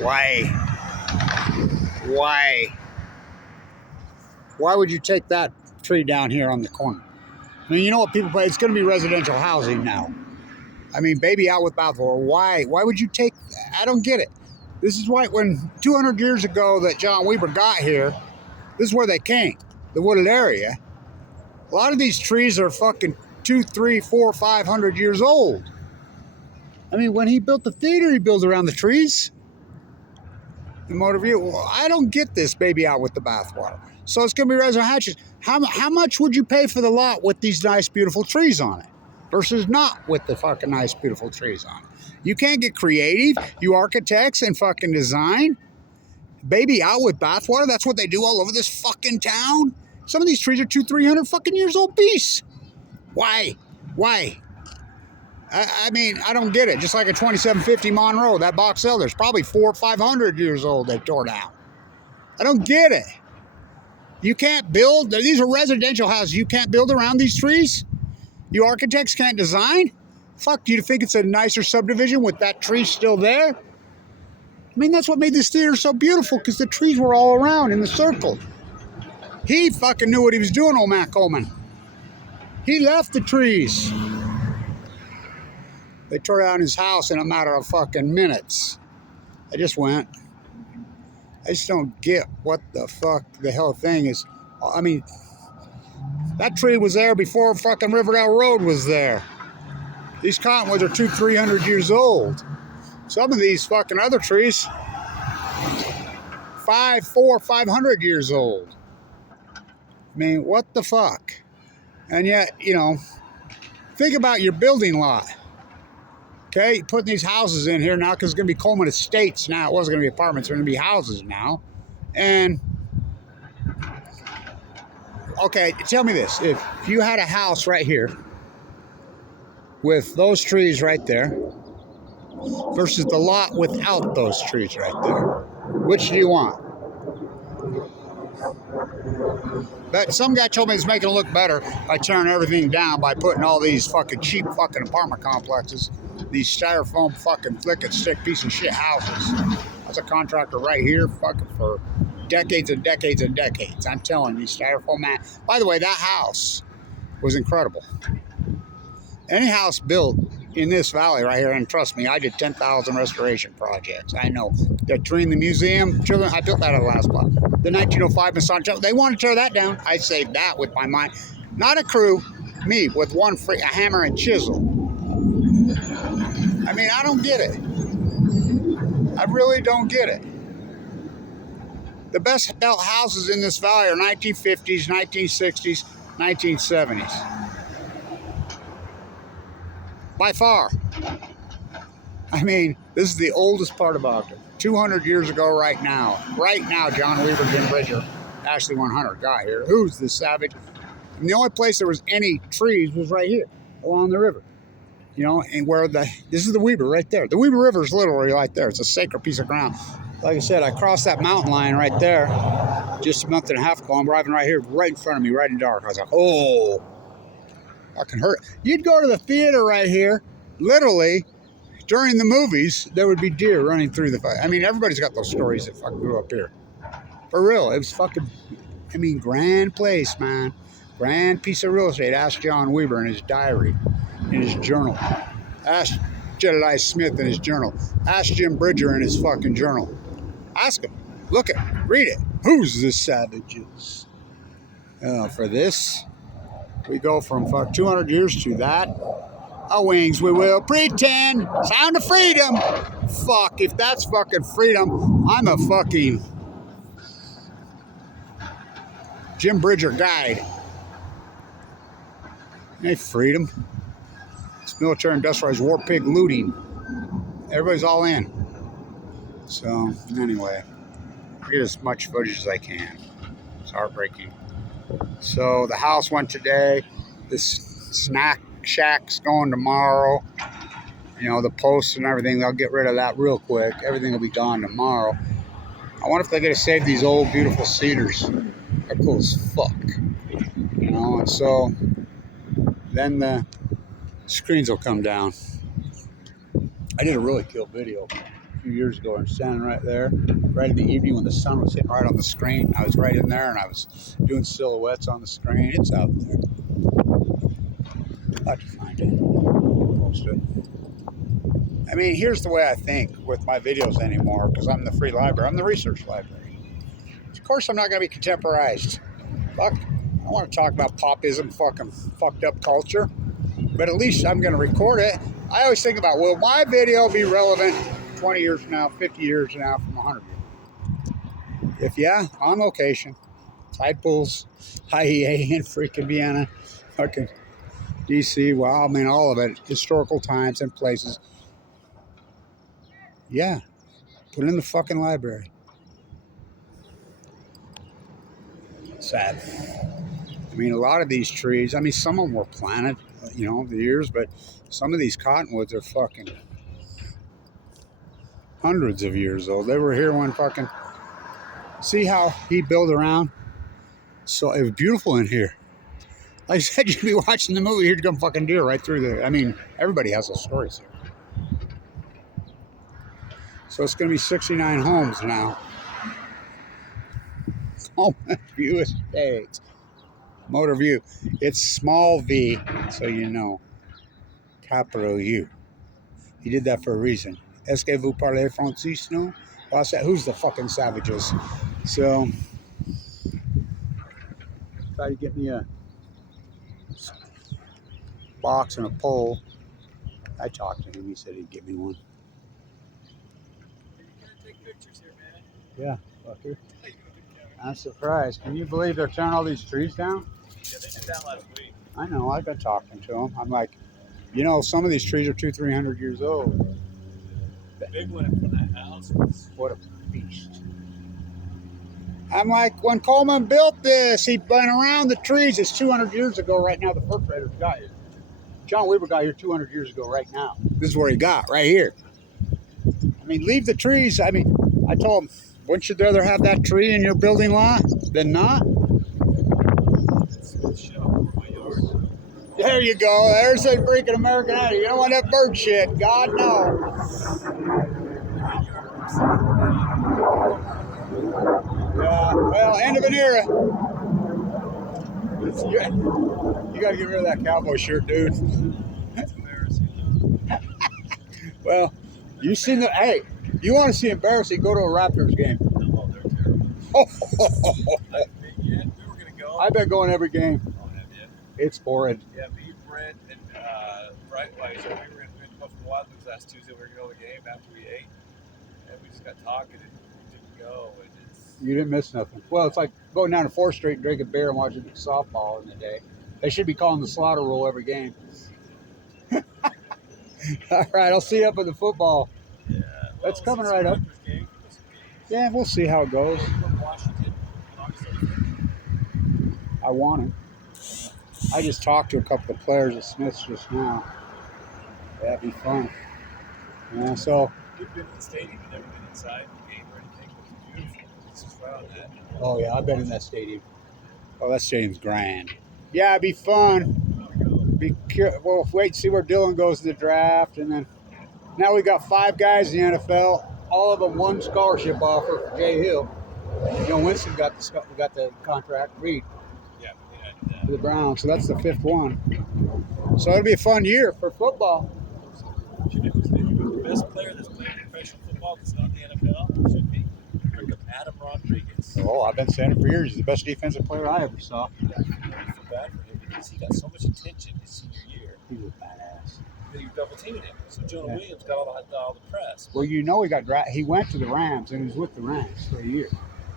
Why? Why? Why would you take that tree down here on the corner? I mean, you know what people play? It's going to be residential housing now. I mean, baby out with bathwater. Why? Why would you take that? I don't get it. This is why when 200 years ago that John Weber got here, this is where they came, the wooded area. A lot of these trees are fucking 200, 300, 400, 500 years old. I mean, when he built the theater, he built around the trees. The Moter-vU. Well, I don't get this baby out with the bathwater. So it's going to be residential hatches. How much would you pay for the lot with these nice, beautiful trees on it versus not with the fucking nice, beautiful trees on it? You can't get creative, you architects, and fucking design. Baby out with bathwater. That's what they do all over this fucking town. Some of these trees are 200, 300 fucking years old beasts. Why? Why? I mean, I don't get it. Just like a 2750 Monroe, that Box Elder's probably 400 or 500 years old they tore down. I don't get it. You can't build. These are residential houses. You can't build around these trees? You architects can't design? Fuck, do you think it's a nicer subdivision with that tree still there? I mean, that's what made this theater so beautiful, because the trees were all around in the circle. He fucking knew what he was doing, old Matt Coleman. He left the trees. They tore down his house in a matter of fucking minutes. I just went. I just don't get what the fuck the hell thing is. I mean, that tree was there before fucking Riverdale Road was there. These cottonwoods are 200, 300 years old. Some of these fucking other trees, 400, 500 years old. I mean, what the fuck? And yet, you know, think about your building lot. Okay, putting these houses in here now because it's going to be Coleman Estates now. It wasn't going to be apartments. They're going to be houses now. And, okay, tell me this. If you had a house right here with those trees right there versus the lot without those trees right there, which do you want? But some guy told me it's making it look better by tearing everything down, by putting all these fucking cheap fucking apartment complexes, these styrofoam fucking flick and stick piece of shit houses. That's a contractor right here fucking for decades and decades and decades. I'm telling you, styrofoam man. By the way, that house was incredible. Any house built in this valley right here, and trust me, I did 10,000 restoration projects. I know. That tree in the museum, children, I built that at the last block. The 1905 Masonic, they want to tear that down. I saved that with my mind. Not a crew, me, with a hammer and chisel. I mean, I don't get it. I really don't get it. The best built houses in this valley are 1950s, 1960s, 1970s. By far. I mean, this is the oldest part of Ogden. 200 years ago right now. Right now, John Weaver, Jim Bridger, Ashley 100 got here. Who's the savage? And the only place there was any trees was right here, along the river. You know, and where this is the Weber right there. The Weber River is literally right there. It's a sacred piece of ground. Like I said, I crossed that mountain line right there just a month and a half ago. I'm driving right here, right in front of me, right in dark. I was like, oh, fucking hurt. You'd go to the theater right here, literally, during the movies, there would be deer running through the... I mean, everybody's got those stories that fucking grew up here. For real, it was fucking... I mean, grand place, man. Grand piece of real estate. Ask John Weaver in his diary, in his journal. Ask Jedediah Smith in his journal. Ask Jim Bridger in his fucking journal. Ask him. Look it. Read it. Who's the savages? For this, we go from 200 years to that. Our wings we will pretend. Sound of freedom. Fuck, if that's fucking freedom, I'm a fucking Jim Bridger guide. Ain't freedom. It's military industrialized war pig looting. Everybody's all in. So, anyway, I get as much footage as I can. It's heartbreaking. So, the house went today. This snack shack's going tomorrow. You know, the posts and everything, they'll get rid of that real quick. Everything will be gone tomorrow. I wonder if they're going to save these old, beautiful cedars. They're cool as fuck. You know, and so then the screens will come down. I did a really cool video few years ago and standing right there, right in the evening when the sun was hitting right on the screen. I was right in there and I was doing silhouettes on the screen. It's out there. I'll have to find it. Post it. I mean, here's the way I think with my videos anymore, because I'm the free library. I'm the research library. Of course, I'm not going to be contemporized. Fuck. I want to talk about popism, fucking fucked up culture. But at least I'm going to record it. I always think about, will my video be relevant 20 years from now, 50 years from now, from 100 years? If yeah, on location. Tide pools, IEA in freaking Vienna, fucking DC, well, I mean, all of it. Historical times and places. Yeah, put it in the fucking library. Sad. I mean, a lot of these trees, I mean, some of them were planted, you know, over the years, but some of these cottonwoods are fucking hundreds of years old. They were here when fucking, see how he built around? So it was beautiful in here. Like I said, you'd be watching the movie, here'd come fucking deer right through there. I mean, everybody has those stories here. So it's going to be 69 homes now. Moter-vU Estates. Moter-vU. It's small v, so you know. Capital U. He did that for a reason. Est-ce que vous parlez français, no? Well, I said, who's the fucking savages? So, try to get me a box and a pole. I talked to him. He said he'd give me one. You gotta take pictures here, man. Yeah, fucker. I'm surprised. Can you believe they're tearing all these trees down? Yeah, they did that last week. I know. I've been talking to him. I'm like, you know, some of these trees are 200-300 years old. The big one in front of that house was... What a beast. I'm like, when Coleman built this, he went around the trees. It's 200 years ago right now. The fur traders got here. John Weaver got here 200 years ago right now. This is where he got, right here. I mean, leave the trees. I mean, I told him, wouldn't you rather have that tree in your building lot than not? There you go. There's a freaking American idol. You don't want that bird shit. God, no. Yeah, well, end of an era. You got to get rid of that cowboy shirt, dude. That's embarrassing. Well, you seen the... Hey, you want to see embarrassing, go to a Raptors game. Oh, they're terrible. Yeah, we were going to go. I've been going every game. Oh, have you? It's boring. Yeah, me, Brent, and Brightwise, we were going to go to the Wild Wings last Tuesday. We were going to go to the game after we ate. And we just got talking and didn't go. And You didn't miss nothing. Well, it's like going down to 4th Street and drinking beer and watching softball in the day. They should be calling the slaughter rule every game. All right, I'll see you up at the football. Yeah. That's coming right up. Yeah, we'll see how it goes. I want it. I just talked to a couple of players at Smith's just now. That'd be fun. Yeah, so. You've been to the stadium and never been inside the game or anything. It's beautiful. It's just right on that. Oh, yeah, I've been in that stadium. Oh, that stadium's grand. Yeah, it'd be fun. Well, wait and see where Dylan goes in the draft. And then now we got 5 guys in the NFL. All of them one scholarship offer for Jay Hill. You know, Winston got the contract, Reed, for the Browns. So that's the 5th one. So it'll be a fun year for football. The best player that's played professional football that's not in the NFL should be Adam Rodriguez. Oh, I've been saying it for years. He's the best defensive player I ever saw. I feel bad for him because he got so much attention his senior year. He was badass. They were double teaming him. So Jonah Williams got all the press. Well, you know he got drafted. He went to the Rams and he was with the Rams for a year.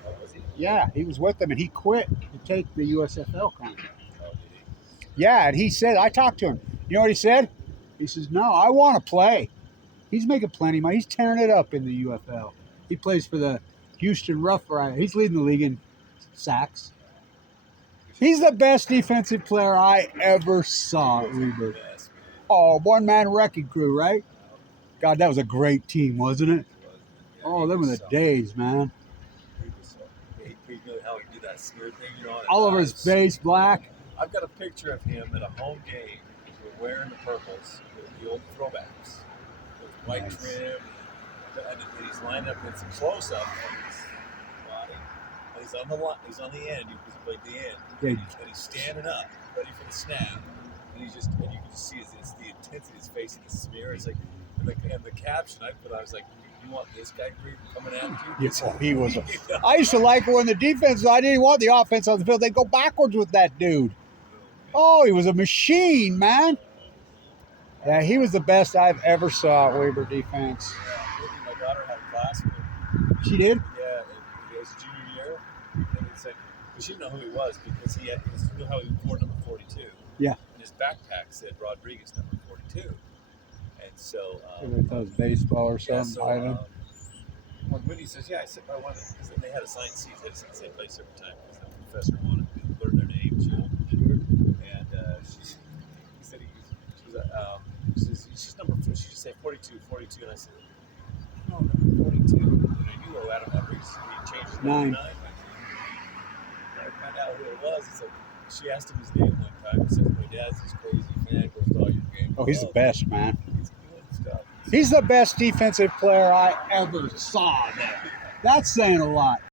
Oh, was he? Yeah, he was with them and he quit to take the USFL contract. Oh, did he? Yeah, and he said, I talked to him. You know what he said? He says, no, I want to play. He's making plenty of money. He's tearing it up in the UFL. He plays for the Houston Rough Riders. He's leading the league in sacks. He's the best defensive player I ever saw at Weber. Oh, one-man wrecking crew, right? God, that was a great team, wasn't it? Oh, them were the days, man. He knew how he did that smear thing, you know. All over his face, black. I've got a picture of him at a home game. We're wearing the purples with the old throwbacks. With white trim. and he's lined up in some close-up on his body. And he's on the line. He's on the end. He's played the end. Yeah. And he's standing up, ready for the snap. And you can just see it's the intensity of his face and the smear. It's like, and the caption I put, I was like, you want this guy coming at you? Yes, he was. I used to like when the defense. I didn't want the offense on the field. They go backwards with that dude. Oh, he was a machine, man. Yeah, he was the best I've ever saw at Weber defense. Yeah, my daughter had a class with him. She did? Yeah, it was junior year. And it said, but she didn't know who he was because he knew how he wore number 42. Yeah. And his backpack said Rodriguez number 42. And so. It does baseball or something. Yeah, so, when Whitney says, yeah, I said, I wanted, because then they had assigned seats. They had to sit in the same place every time because the professor wanted to learn their names, you know. And he said, she says, number 4. She just said 42, 42. And I said, no, number 42. And I knew Adam Rodriguez, he changed his number 9. I found out who it was. It's like, she asked him his name one time. He says, my dad's this crazy fan, goes to all your games. Oh, he's the best, man. He's doing stuff. He's the best defensive player I ever saw there. That's saying a lot.